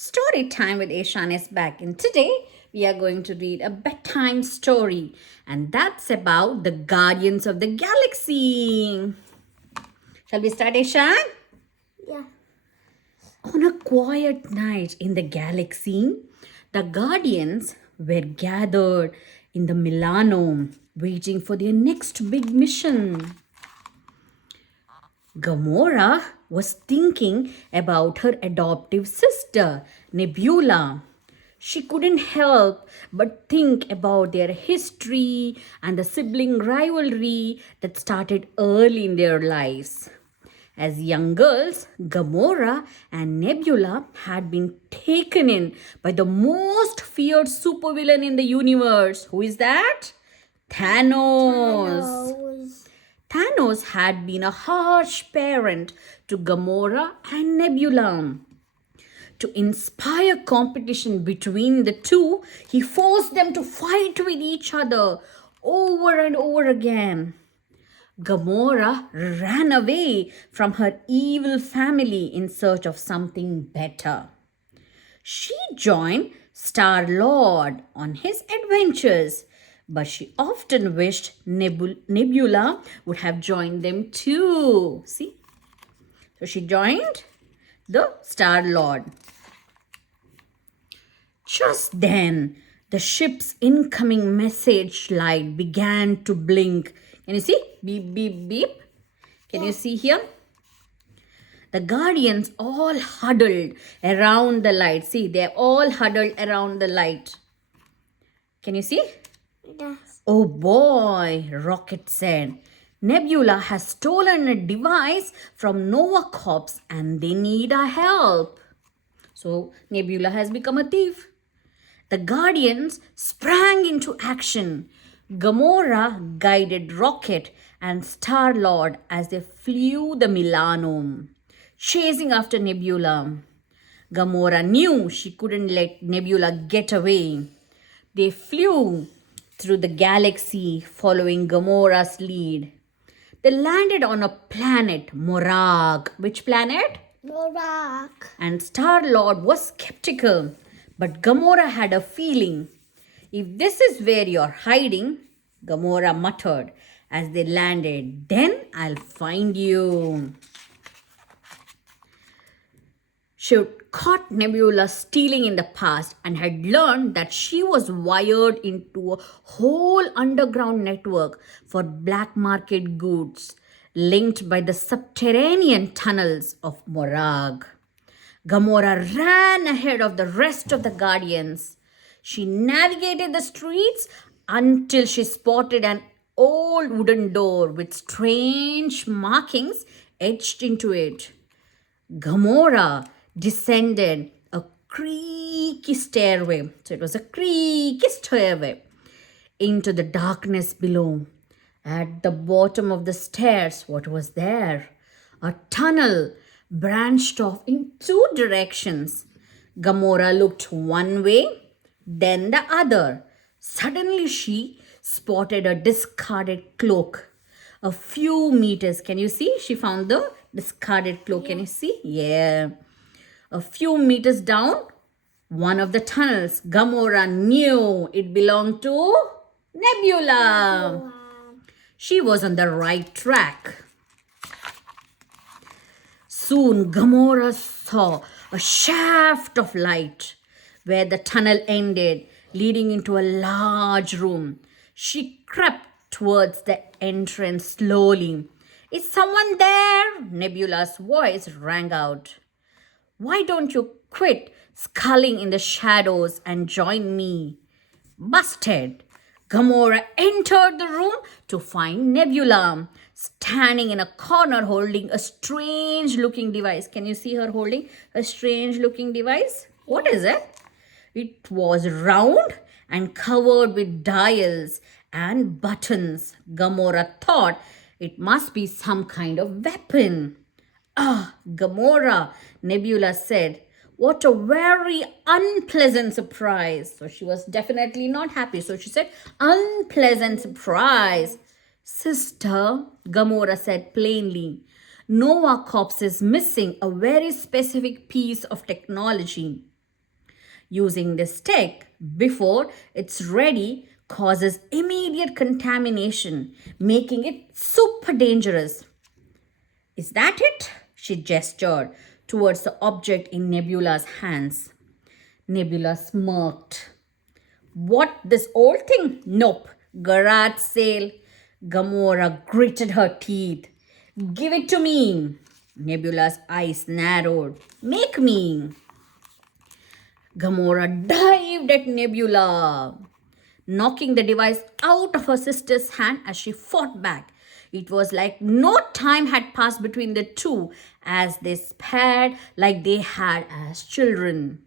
Story time with Ishan is back, and today we are going to read a bedtime story, and that's about the Guardians of the Galaxy. Shall we start, Ishan? Yeah. On a quiet night in the galaxy, the Guardians were gathered in the Milano, waiting for their next big mission. Gamora was thinking about her adoptive sister, Nebula. She couldn't help but think about their history and the sibling rivalry that started early in their lives. As young girls, Gamora and Nebula had been taken in by the most feared supervillain in the universe. Who is that? Thanos. Thanos had been a harsh parent to Gamora and Nebula. To inspire competition between the two, he forced them to fight with each other over and over again. Gamora ran away from her evil family in search of something better. She joined Star-Lord on his adventures, but she often wished Nebula would have joined them too. See? So she joined the Star-Lord. Just then, the ship's incoming message light began to blink. Can you see? Beep, beep, beep. Can you see here? The Guardians all huddled around the light. See, they're all huddled around the light. Can you see? Yes. Oh boy, Rocket said. Nebula has stolen a device from Nova Corps and they need our help. So, Nebula has become a thief. The Guardians sprang into action. Gamora guided Rocket and Star-Lord as they flew the Milano, chasing after Nebula. Gamora knew she couldn't let Nebula get away. They flew through the galaxy following Gamora's lead. They landed on a planet, Morag. Which planet? Morag. And Star-Lord was skeptical, but Gamora had a feeling. If this is where you're hiding, Gamora muttered as they landed, then I'll find you. She had caught Nebula stealing in the past and had learned that she was wired into a whole underground network for black market goods linked by the subterranean tunnels of Morag. Gamora ran ahead of the rest of the Guardians. She navigated the streets until she spotted an old wooden door with strange markings etched into it. Gamora descended a creaky stairway. So it was a creaky stairway into the darkness below. At the bottom of the stairs, what was there? A tunnel branched off in two directions. Gamora looked one way, then the other. Suddenly she spotted a discarded cloak. A few meters, can you see? She found the discarded cloak. Can you see? Yeah. A few meters down, one of the tunnels. Gamora knew it belonged to Nebula. Wow. She was on the right track. Soon Gamora saw a shaft of light where the tunnel ended, leading into a large room. She crept towards the entrance slowly. Is someone there? Nebula's voice rang out. Why don't you quit skulling in the shadows and join me? Busted. Gamora entered the room to find Nebula standing in a corner holding a strange looking device. Can you see her holding a strange looking device? What is it? It was round and covered with dials and buttons. Gamora thought it must be some kind of weapon. Ah, Gamora, Nebula said. What a very unpleasant surprise. So she was definitely not happy. So she said, unpleasant surprise. Sister, Gamora said plainly, Nova Corps is missing a very specific piece of technology. Using this stick before it's ready causes immediate contamination, making it super dangerous. Is that it? She gestured towards the object in Nebula's hands. Nebula smirked. What, this old thing? Nope. Garage sale. Gamora gritted her teeth. Give it to me. Nebula's eyes narrowed. Make me. Gamora dived at Nebula, knocking the device out of her sister's hand as she fought back. It was like no time had passed between the two as they sparred like they had as children.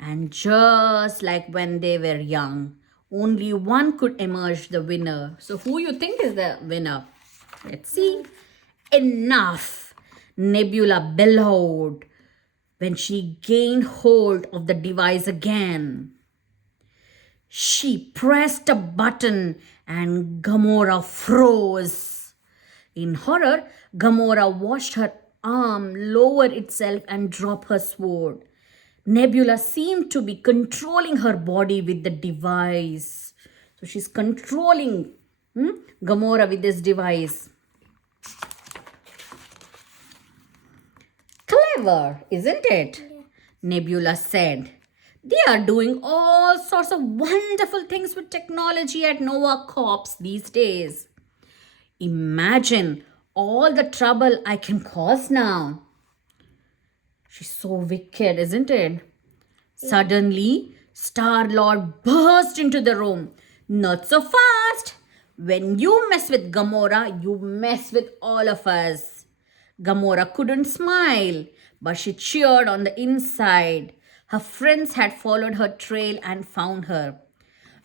And just like when they were young, only one could emerge the winner. So who you think is the winner? Let's see. Enough! Nebula bellowed when she gained hold of the device again. She pressed a button and Gamora froze. In horror, Gamora watched her arm lower itself and drop her sword. Nebula seemed to be controlling her body with the device. So she's controlling Gamora with this device. Clever, isn't it? Yeah. Nebula said. They are doing all sorts of wonderful things with technology at Nova Corps these days. Imagine all the trouble I can cause now. She's so wicked, isn't it? Suddenly, Star-Lord burst into the room. Not so fast. When you mess with Gamora, you mess with all of us. Gamora couldn't smile, but she cheered on the inside. Her friends had followed her trail and found her.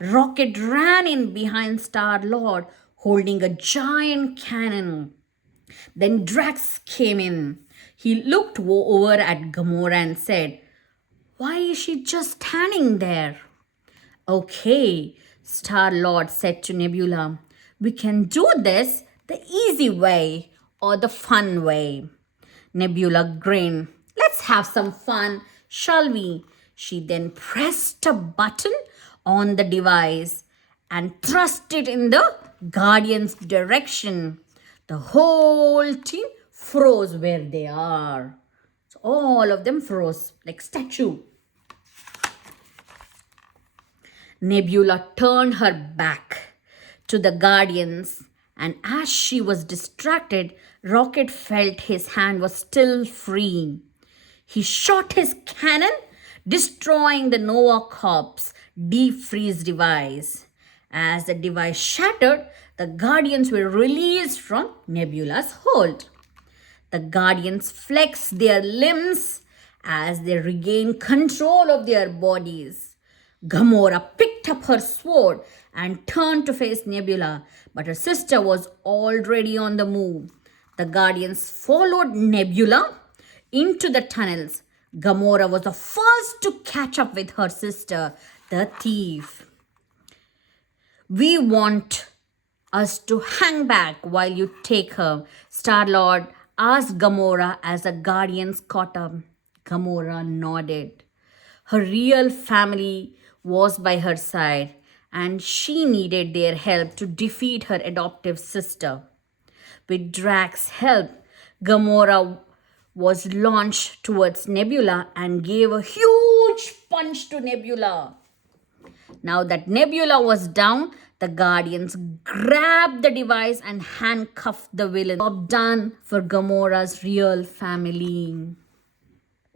Rocket ran in behind Star-Lord, holding a giant cannon. Then Drax came in. He looked over at Gamora and said, Why is she just standing there? Okay, Star-Lord said to Nebula, we can do this the easy way or the fun way. Nebula grinned. Let's have some fun, shall we? She then pressed a button on the device and thrust it in the Guardian's direction. The whole team froze where they are. So all of them froze like statue. Nebula turned her back to the Guardians, and as she was distracted, Rocket felt his hand was still free. He shot his cannon, destroying the Nova Corps deep freeze device. As the device shattered, the Guardians were released from Nebula's hold. The Guardians flexed their limbs as they regained control of their bodies. Gamora picked up her sword and turned to face Nebula, but her sister was already on the move. The Guardians followed Nebula into the tunnels. Gamora was the first to catch up with her sister, the thief. We want us to hang back while you take her, Star-Lord asked Gamora as the Guardians caught up. Gamora nodded. Her real family was by her side, and she needed their help to defeat her adoptive sister. With Drax's help, Gamora was launched towards Nebula and gave a huge punch to Nebula. Now that Nebula was down, the Guardians grabbed the device and handcuffed the villain. Job done for Gamora's real family.